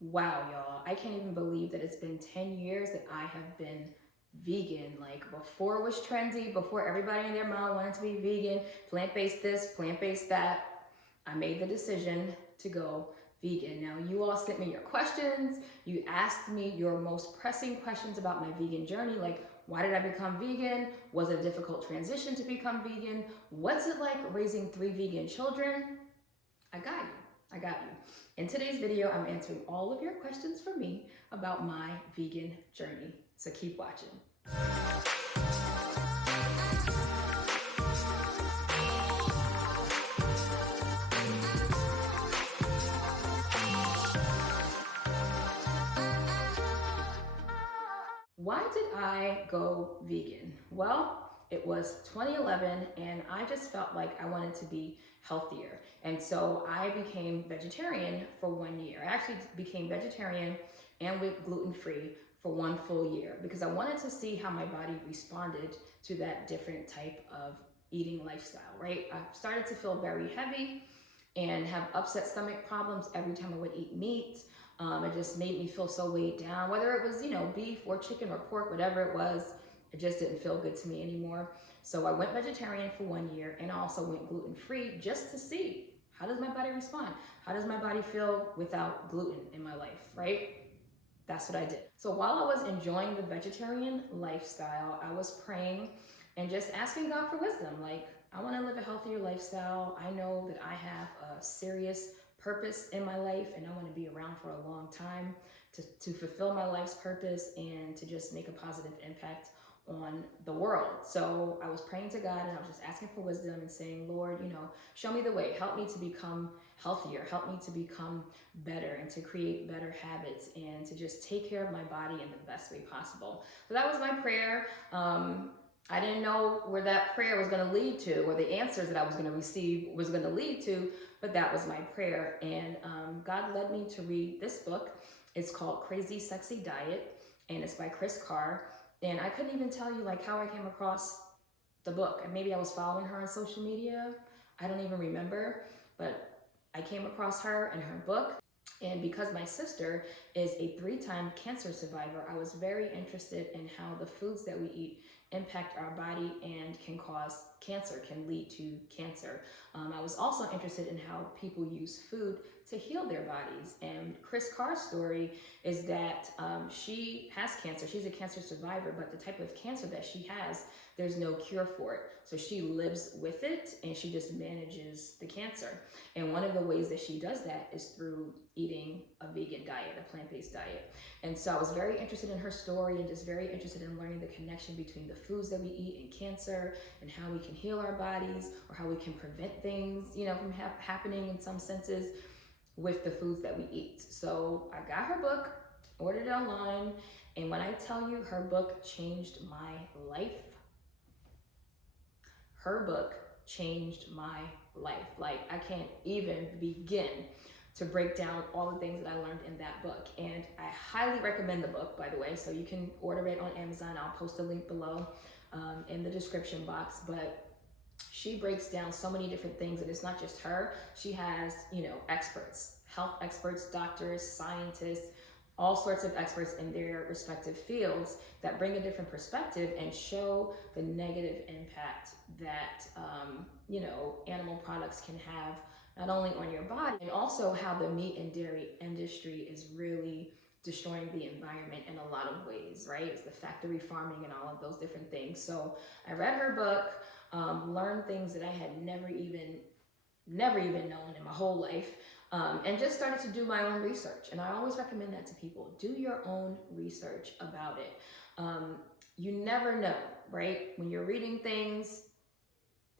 Wow, y'all, I can't even believe that it's been 10 years that I have been vegan. Like before it was trendy, before everybody and their mom wanted to be vegan, plant-based this, plant-based that, I made the decision to go vegan. Now, you all sent me your questions. You asked me your most pressing questions about my vegan journey, like why did I become vegan? Was it a difficult transition to become vegan? What's it like raising 3 vegan children? I got you. I got you. In today's video, I'm answering all of your questions for me about my vegan journey. So keep watching. Why did I go vegan? Well, it was 2011 and I just felt like I wanted to be healthier. And so I became vegetarian for 1 year. I actually became vegetarian and with gluten-free for 1 full year because I wanted to see how my body responded to that different type of eating lifestyle, right? I started to feel very heavy and have upset stomach problems every time I would eat meat. It just made me feel so weighed down, whether it was, beef or chicken or pork, whatever it was, it just didn't feel good to me anymore. So I went vegetarian for 1 year and I also went gluten-free just to see how does my body respond? How does my body feel without gluten in my life, right? That's what I did. So while I was enjoying the vegetarian lifestyle, I was praying and just asking God for wisdom. Like, I want to live a healthier lifestyle. I know that I have a serious purpose in my life and I want to be around for a long time to fulfill my life's purpose and to just make a positive impact on the world. So I was praying to God and I was just asking for wisdom and saying, Lord, show me the way. Help me to become healthier. Help me to become better and to create better habits and to just take care of my body in the best way possible. So that was my prayer. I didn't know where that prayer was going to lead to or the answers that I was going to receive was going to lead to, but that was my prayer. And God led me to read this book. It's called Crazy Sexy Diet and it's by Kris Carr. And I couldn't even tell you like how I came across the book. And maybe I was following her on social media. I don't even remember, but I came across her and her book. And because my sister is a 3-time cancer survivor, I was very interested in how the foods that we eat impact our body and can cause cancer, can lead to cancer. I was also interested in how people use food to heal their bodies. And Kris Carr's story is that she has cancer. She's a cancer survivor, but the type of cancer that she has, there's no cure for it. So she lives with it and she just manages the cancer. And one of the ways that she does that is through eating a vegan diet, a plant-based diet. And so I was very interested in her story and just very interested in learning the connection between the foods that we eat and cancer and how we can heal our bodies or how we can prevent things, from happening in some senses with the foods that we eat. So I got her book, ordered it online, and when I tell you her book changed my life, her book changed my life. Like, I can't even begin to break down all the things that I learned in that book. And I highly recommend the book, by the way, so you can order it on Amazon. I'll post a link below in the description box. But she breaks down so many different things, and it's not just her. She has, experts, health experts, doctors, scientists, all sorts of experts in their respective fields that bring a different perspective and show the negative impact that, animal products can have not only on your body, and also how the meat and dairy industry is really destroying the environment in a lot of ways, right? It's the factory farming and all of those different things. So I read her book, learned things that I had never even known in my whole life, and just started to do my own research. And I always recommend that to people. Do your own research about it. You never know, right? When you're reading things,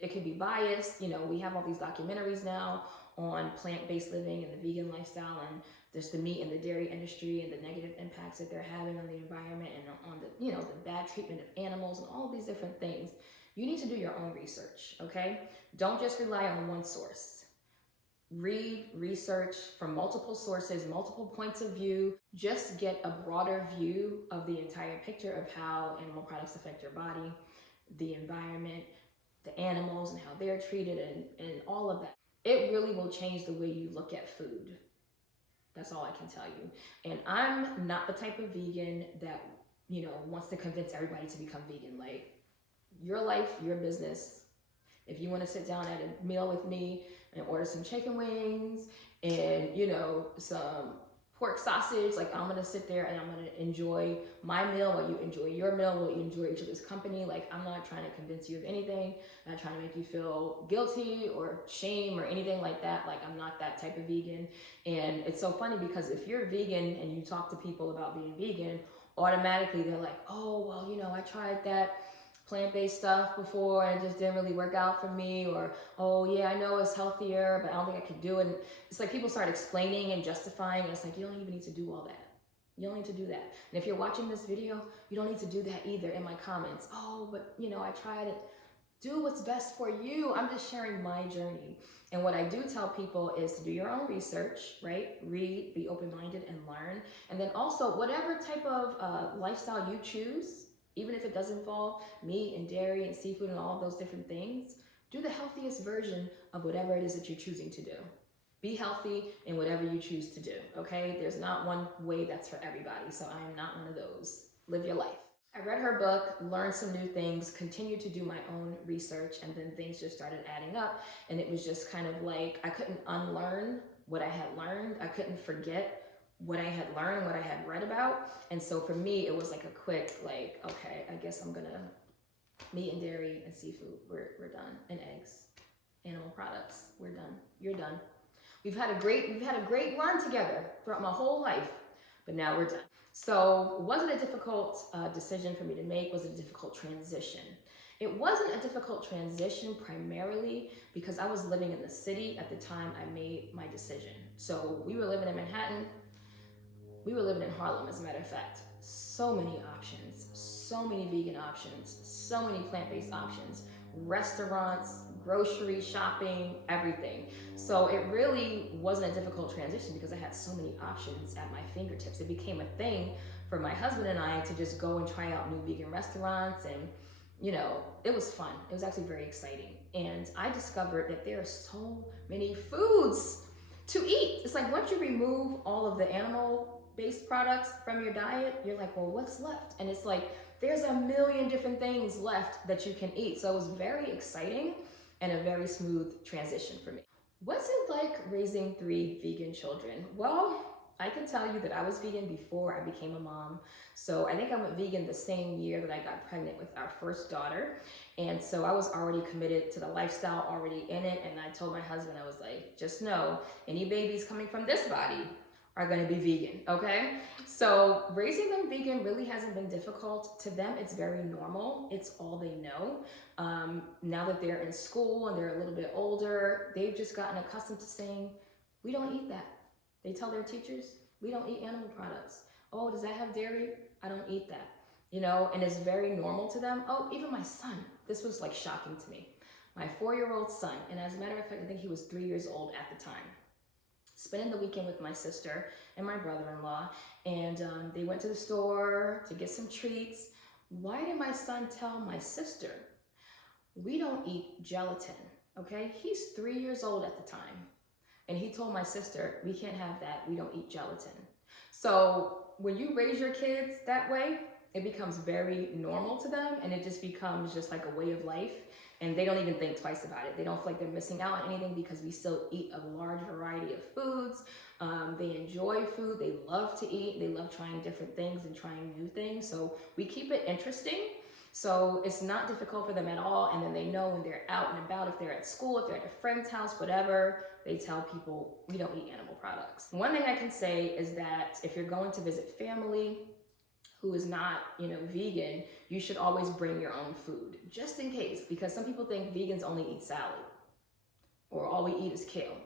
it can be biased. We have all these documentaries now on plant-based living and the vegan lifestyle and just the meat and the dairy industry and the negative impacts that they're having on the environment and on the, the bad treatment of animals and all these different things. You need to do your own research, okay? Don't just rely on one source. Read, research from multiple sources, multiple points of view. Just get a broader view of the entire picture of how animal products affect your body, the environment, the animals and how they're treated and all of that. It really will change the way you look at food. That's all I can tell you. And I'm not the type of vegan that, wants to convince everybody to become vegan. Like, your life, your business. If you want to sit down at a meal with me and order some chicken wings and, some pork sausage, like, I'm going to sit there and I'm going to enjoy my meal while you enjoy your meal, while you enjoy each other's company. Like, I'm not trying to convince you of anything. I'm not trying to make you feel guilty or shame or anything like that. Like, I'm not that type of vegan. And it's so funny because if you're vegan and you talk to people about being vegan, automatically they're like, oh, well, I tried that plant-based stuff before and it just didn't really work out for me, or, oh yeah, I know it's healthier, but I don't think I could do it. And it's like people start explaining and justifying, and it's like, you don't even need to do all that. You don't need to do that. And if you're watching this video, you don't need to do that either in my comments. Oh, but I tried it. Do what's best for you. I'm just sharing my journey. And what I do tell people is to do your own research, right? Read, be open-minded, and learn. And then also, whatever type of lifestyle you choose, even if it does involve meat and dairy and seafood and all of those different things, do the healthiest version of whatever it is that you're choosing to do. Be healthy in whatever you choose to do, okay? There's not one way that's for everybody, so I am not one of those. Live your life. I read her book, learned some new things, continued to do my own research, and then things just started adding up, and it was just kind of like I couldn't unlearn what I had learned. I couldn't forget what I had learned, what I had read about. And so for me, it was like a quick, like, okay, I guess I'm gonna, meat and dairy and seafood, we're done. And eggs, animal products, we're done. You're done. We've had a great run together throughout my whole life, but now we're done. So was it a difficult decision for me to make? Was it a difficult transition? It wasn't a difficult transition primarily because I was living in the city at the time I made my decision. So we were living in Manhattan. We were living in Harlem, as a matter of fact. So many options, so many vegan options, so many plant-based options, restaurants, grocery shopping, everything. So it really wasn't a difficult transition because I had so many options at my fingertips. It became a thing for my husband and I to just go and try out new vegan restaurants, and it was fun. It was actually very exciting. And I discovered that there are so many foods to eat. It's like once you remove all of the animal-based products from your diet, you're like, well, what's left? And it's like, there's a million different things left that you can eat. So it was very exciting and a very smooth transition for me. What's it like raising 3 vegan children? Well, I can tell you that I was vegan before I became a mom. So I think I went vegan the same year that I got pregnant with our first daughter. And so I was already committed to the lifestyle, already in it. And I told my husband, I was like, just know, any babies coming from this body are gonna be vegan, okay? So raising them vegan really hasn't been difficult. To them, it's very normal. It's all they know. Now that they're in school and they're a little bit older, they've just gotten accustomed to saying, we don't eat that. They tell their teachers, we don't eat animal products. Oh, does that have dairy? I don't eat that. And it's very normal to them. Oh, even my son, this was like shocking to me. My 4-year-old son, and as a matter of fact, I think he was 3 years old at the time, spending the weekend with my sister and my brother-in-law, and they went to the store to get some treats. Why did my son tell my sister, we don't eat gelatin, okay? He's 3 years old at the time. And he told my sister, we can't have that, we don't eat gelatin. So when you raise your kids that way, it becomes very normal to them, and it just becomes just like a way of life, and they don't even think twice about it. They don't feel like they're missing out on anything because we still eat a large variety of foods. They enjoy food, they love to eat, they love trying different things and trying new things. So we keep it interesting. So it's not difficult for them at all. And then they know when they're out and about, if they're at school, if they're at a friend's house, whatever, they tell people, we don't eat animal products. One thing I can say is that if you're going to visit family who is not, vegan, you should always bring your own food, just in case, because some people think vegans only eat salad or all we eat is kale.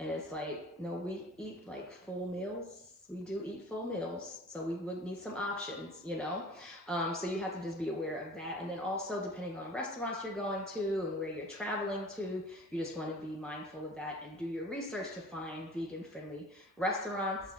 And it's like, no, we eat like full meals. We do eat full meals, so we would need some options, so you have to just be aware of that. And then also, depending on restaurants you're going to and where you're traveling to, you just want to be mindful of that and do your research to find vegan-friendly restaurants,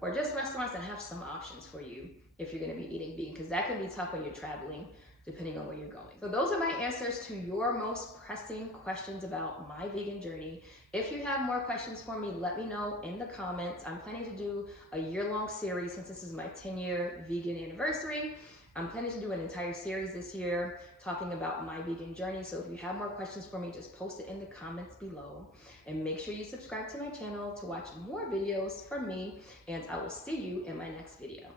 or just restaurants that have some options for you if you're going to be eating vegan, because that can be tough when you're traveling depending on where you're going. So those are my answers to your most pressing questions about my vegan journey. If you have more questions for me, let me know in the comments. I'm planning to do a year-long series since this is my 10-year vegan anniversary. I'm planning to do an entire series this year talking about my vegan journey. So if you have more questions for me, just post it in the comments below. And make sure you subscribe to my channel to watch more videos from me. And I will see you in my next video.